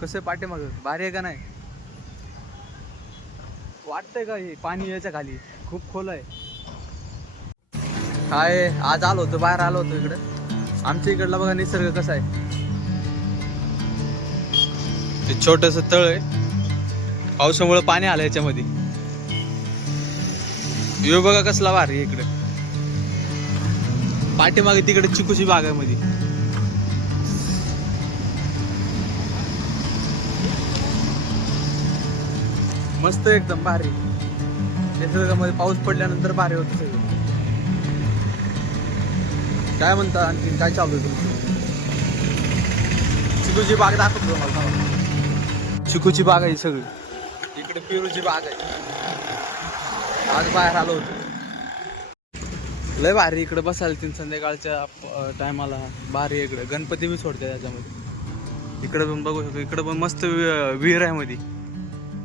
कसं पाठीमाग भारी आहे का नाही? वाटतंय का हे पाणी याच्या खाली खूप खोल आहे. काय आज आलो होतो, बाहेर आलो होतो इकडं. आमच्या इकडला बघा निसर्ग कसा आहे. ते छोटस तळ आहे, पावसामुळे पाणी आलं याच्यामध्ये. व्ह्यू बघा कसला भारी इकडे. पाठीमागे तिकडे चिकूची बाग आहे मध्ये. मस्त एकदम भारी. निसर्गामध्ये पाऊस पडल्यानंतर भारी होतं सगळं. काय म्हणता आणखी काय चालू आहे तुमचं? चिकूची बाग दाखवतो तुम्हाला. चिकूची बाग आहे सगळी. इकडे पेरूची बाग आहे. आज बाहेर आलो होतो. लय भारी इकडे बसायला तीन संध्याकाळच्या टायमाला भारी. इकडे गणपती बी सोडते त्याच्यामध्ये. इकडे पण बघू शकतो. इकडे पण मस्त विहीर आहे मध्ये.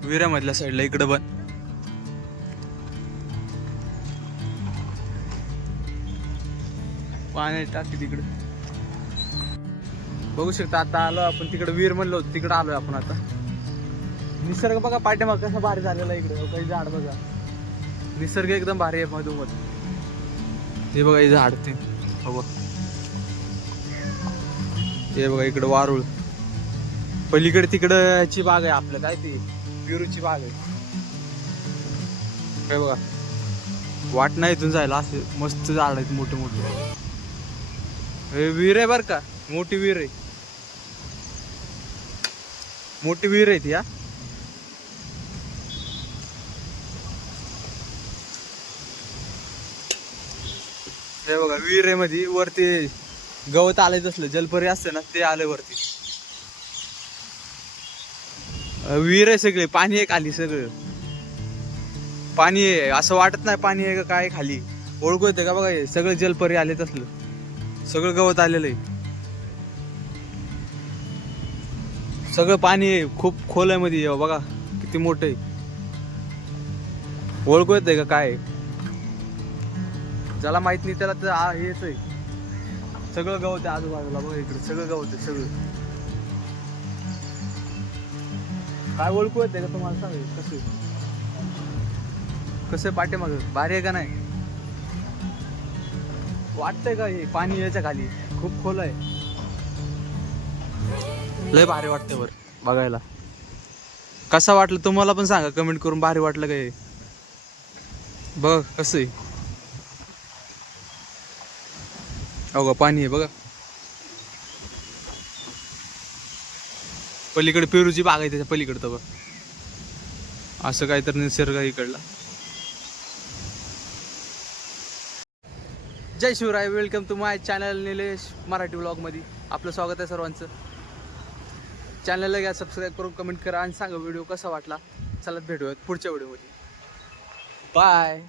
विहिरामधल्या साईडला इकडे पण पाणी टाकी तिकडे बघू शकता. आता आलो आपण तिकडे, विहीर म्हणलं होतं तिकडे आलोय आपण आता. निसर्ग बघा पाठीमाग कसा भारी झालेला इकडे. काही झाड बघा, निसर्ग एकदम भारी आहे मधोमध. हे बघा हे झाड ते बघा. ते बघा इकडे वारुळ. पलीकडे तिकडं ह्याची बाग आहे आपलं, काय ती पेरूची बाग आहे. काय बघा वाट नाही इथून जायला. असे मस्त झाड आहेत मोठे मोठे. विहीर आहे बर का, मोठी विहीर आहे. मोठी विहीर आहे ती. हे बघा विहीर आहे मध्ये. वरती गवत आलंय, तसलं जलपरी असते ना ते आलंय वरती. विहीर आहे सगळे, पाणी आहे खाली सगळं. पाणी आहे असं वाटत नाही पाणी आहे का काय खाली. ओळखू येते का बघा. हे सगळं जलपरी आले, तसलं सगळं गवत आलेलं आहे. सगळं पाणी आहे, खूप खोल आहे मध्ये. बघा किती मोठं आहे. ओळखू येते का काय. ज्याला माहित नाही त्याला तर हेच आहे. सगळं गवत आहे आजूबाजूला बघा. इकडे सगळं गवत आहे सगळं. काय ओळखू येते का तुम्हाला? सांग कसं पाठीमाग भारी आहे का नाही? वाटतंय का हे पाणी याच्या खाली खूप खोल आहे. लय भारी वाटतंय वर बघायला. कसं वाटलं तुम्हाला पण सांगा कमेंट करून. भारी वाटलं का हे? बघ कसं आहे. अहो पाणी आहे बघा. पलीकडे पेरूची बाग आहे, त्याच्या पलीकडे तर असं काय तर निसर्ग इकडला. जय Shivray. Welcome to my channel Nilesh Marathi vlog मध्ये आपलं स्वागत आहे सर्वांचं. चॅनलला घ्या सबस्क्राईब करून, कमेंट करा आणि सांगा व्हिडिओ कसा वाटला. चला भेटूयात पुढच्या व्हिडिओमध्ये. बाय.